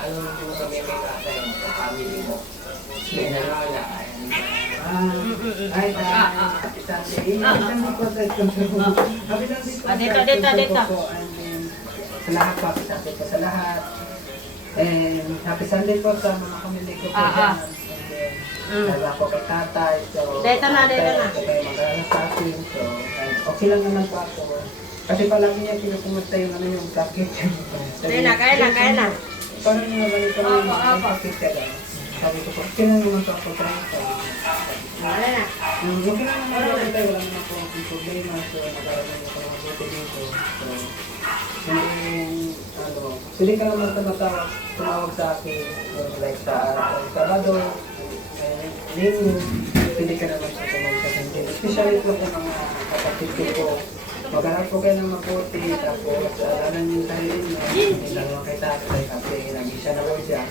ano mo kami kay tatay sa family mo. May nalala. Ay, happy Sunday. Happy Sunday po sa Happy Sunday po. Dito. Sa lahat po, happy Sunday po sa lahat. And happy Sunday po sa mga pamilya ko po dyan. And then, lala po kay tatay. So, Dito na. Ito kayo mag-aaral sa akin. So, okay lang naman po ako. Kasi palagi niya pinupumusta yung yung sakit. Kaya na. Parang nga ganito yung sakit ka lang. Sabi ko po, okay lang naman po ako tayo. Wala na. Okay lang naman ako tayo. Wala naman po akong problema. So, nag-aaral ako ng mabuti dito. So, pwede ka naman tumawag sa akin. Like sa Sabado, Linggo, pwede ka naman sa tumawag sa akin. Especially po sa mga kapatid ko. Mag-aral po kayo ng mabuti. Tapos, alam niyo sarili niyo. Hindi lang kay tatay kasi nag-isa na po siya.